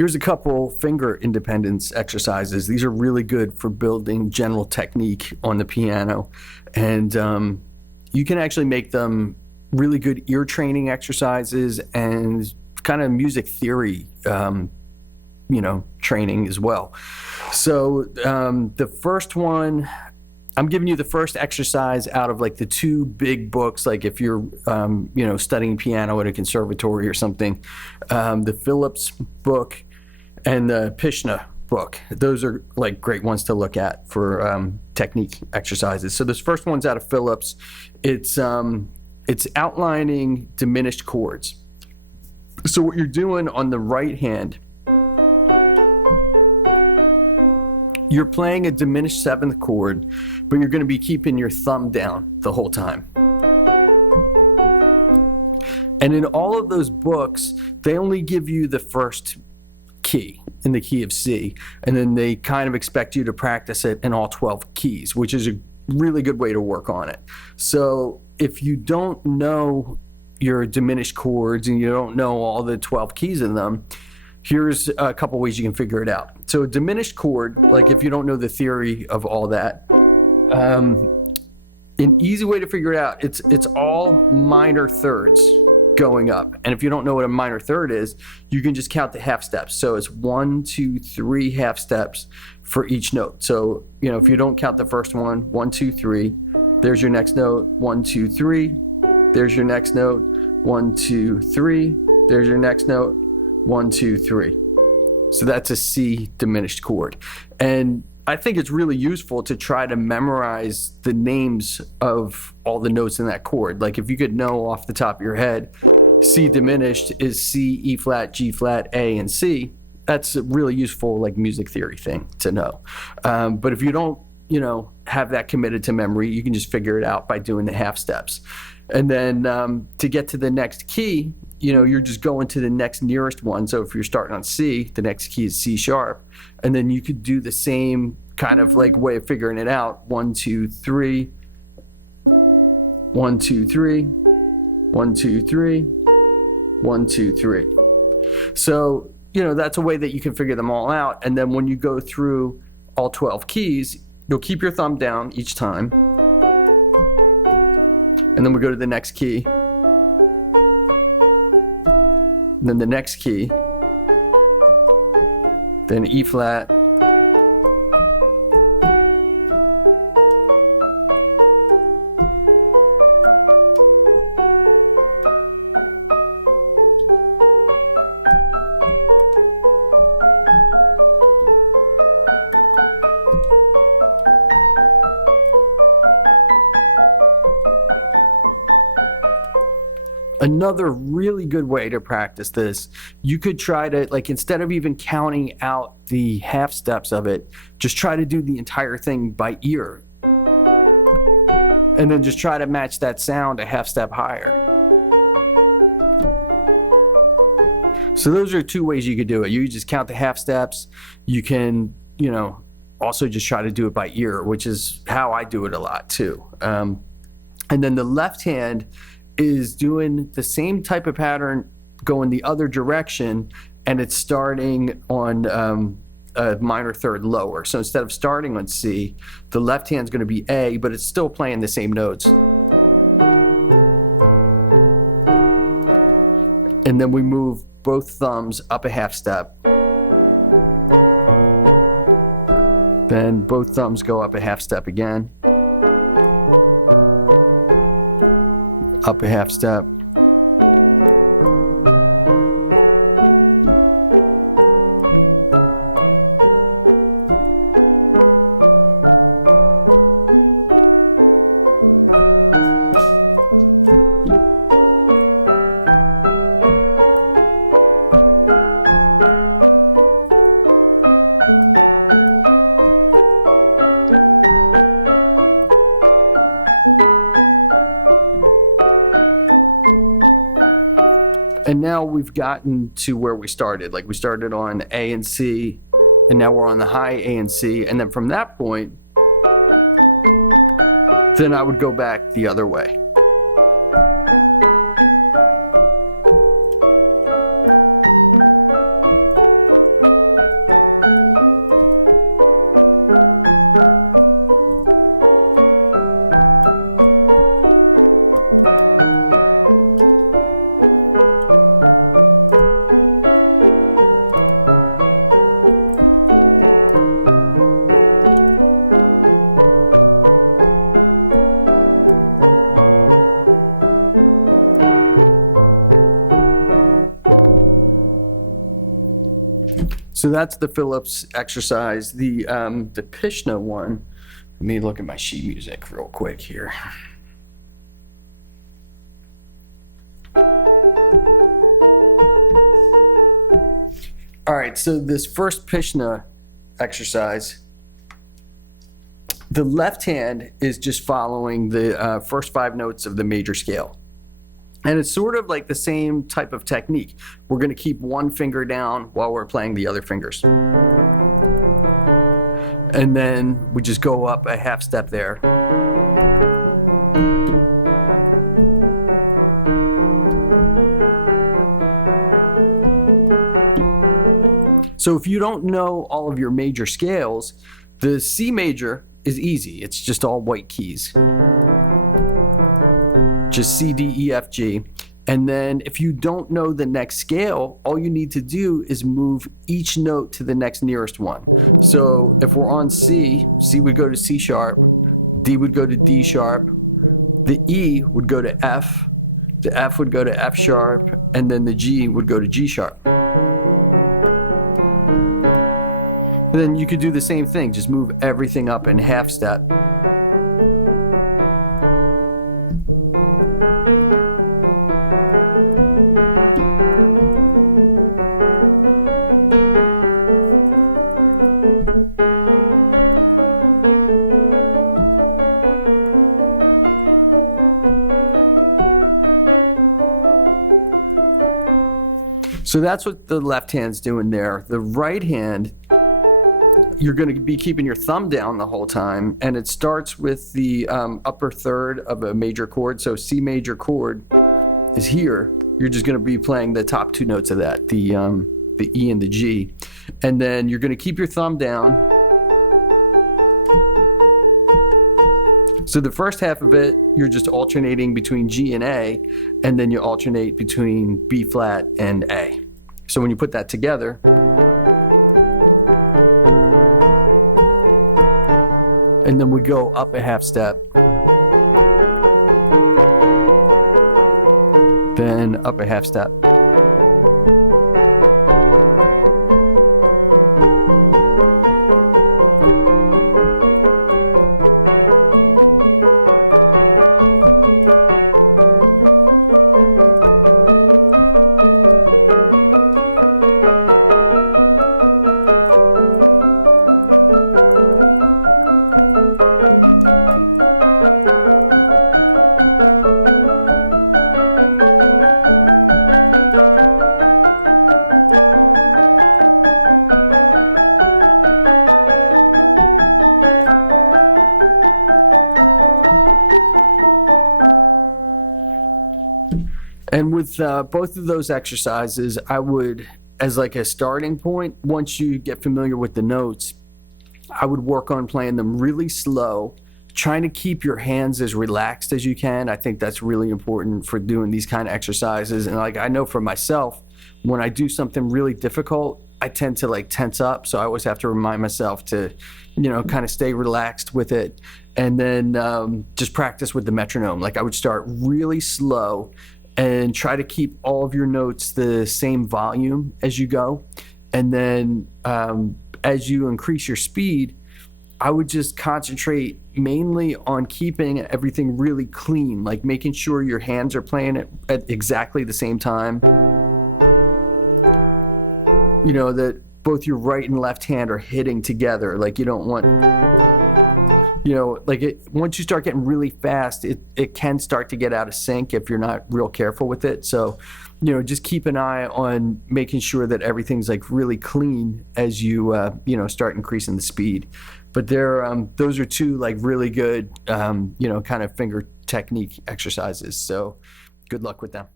Here's a couple finger independence exercises. These are really good for building general technique on the piano. And you can actually make them really good ear training exercises and kind of music theory, training as well. So the first one, I'm giving you the first exercise out of like the two big books, like if you're, studying piano at a conservatory or something, the Phillips book and the Pischna book. Those are like great ones to look at for technique exercises. So this first one's out of Phillips. It's outlining diminished chords. So what you're doing on the right hand, you're playing a diminished seventh chord, but you're going to be keeping your thumb down the whole time. And in all of those books, they only give you the first key in the key of C, and then they kind of expect you to practice it in all 12 keys, which is a really good way to work on it. So if you don't know your diminished chords and you don't know all the 12 keys in them, here's a couple ways you can figure it out. So a diminished chord, like if you don't know the theory of all that, an easy way to figure it out, it's all minor thirds going up. And if you don't know what a minor third is, you can just count the half steps. So it's 1, 2, 3 half steps for each note. So, if you don't count the first one, 1, 2, 3, there's your next note, 1, 2, 3, there's your next note, 1, 2, 3, there's your next note, 1, 2, 3. So that's a C diminished chord. And I think it's really useful to try to memorize the names of all the notes in that chord. Like if you could know off the top of your head, C diminished is C, E flat, G flat, A, and C. That's a really useful like music theory thing to know. But if you don't, have that committed to memory, you can just figure it out by doing the half steps. And then to get to the next key, you're just going to the next nearest one. So if you're starting on C, the next key is C sharp. And then you could do the same kind of like way of figuring it out. 1, 2, 3, 1, 2, 3, 1, 2, 3, 1, 2, 3. So, that's a way that you can figure them all out. And then when you go through all 12 keys, you'll keep your thumb down each time. And then we go to the next key. Then the next key. Then E flat. Another really good way to practice this, you could try to, like, instead of even counting out the half steps of it, just try to do the entire thing by ear. And then just try to match that sound a half step higher. So those are two ways you could do it. You just count the half steps. You can, also just try to do it by ear, which is how I do it a lot too. And then the left hand is doing the same type of pattern going the other direction, and it's starting on a minor third lower. So instead of starting on C, the left hand's going to be A, but it's still playing the same notes. And then we move both thumbs up a half step. Then both thumbs go up a half step again. Up a half step. And now we've gotten to where we started. Like we started on A and C, and now we're on the high A and C. And then from that point, then I would go back the other way. So that's the Phillips exercise. The Pishna one, let me look at my sheet music real quick here. All right, so this first Pishna exercise, the left hand is just following the first 5 notes of the major scale. And it's sort of like the same type of technique. We're going to keep one finger down while we're playing the other fingers. And then we just go up a half step there. So if you don't know all of your major scales, the C major is easy. It's just all white keys. Just C, D, E, F, G. And then if you don't know the next scale, all you need to do is move each note to the next nearest one. So if we're on C, C would go to C sharp, D would go to D sharp, the E would go to F, the F would go to F sharp, and then the G would go to G sharp. And then you could do the same thing, just move everything up in half step. So that's what the left hand's doing there. The right hand, you're going to be keeping your thumb down the whole time, and it starts with the upper third of a major chord. So C major chord is here. You're just going to be playing the top 2 notes of that, the E and the G. And then you're going to keep your thumb down. So the first half of it, you're just alternating between G and A, and then you alternate between B flat and A. So when you put that together, and then we go up a half step, then up a half step. And with both of those exercises, I would, as like a starting point, once you get familiar with the notes, I would work on playing them really slow, trying to keep your hands as relaxed as you can. I think that's really important for doing these kind of exercises. And like I know for myself, when I do something really difficult, I tend to like tense up. So I always have to remind myself to, kind of stay relaxed with it. And then just practice with the metronome. Like I would start really slow and try to keep all of your notes the same volume as you go. And then as you increase your speed, I would just concentrate mainly on keeping everything really clean, like making sure your hands are playing it at exactly the same time. That both your right and left hand are hitting together. Like you don't want, once you start getting really fast, it can start to get out of sync if you're not real careful with it. So, just keep an eye on making sure that everything's like really clean as you, start increasing the speed. But those are 2 like really good, kind of finger technique exercises. So good luck with them.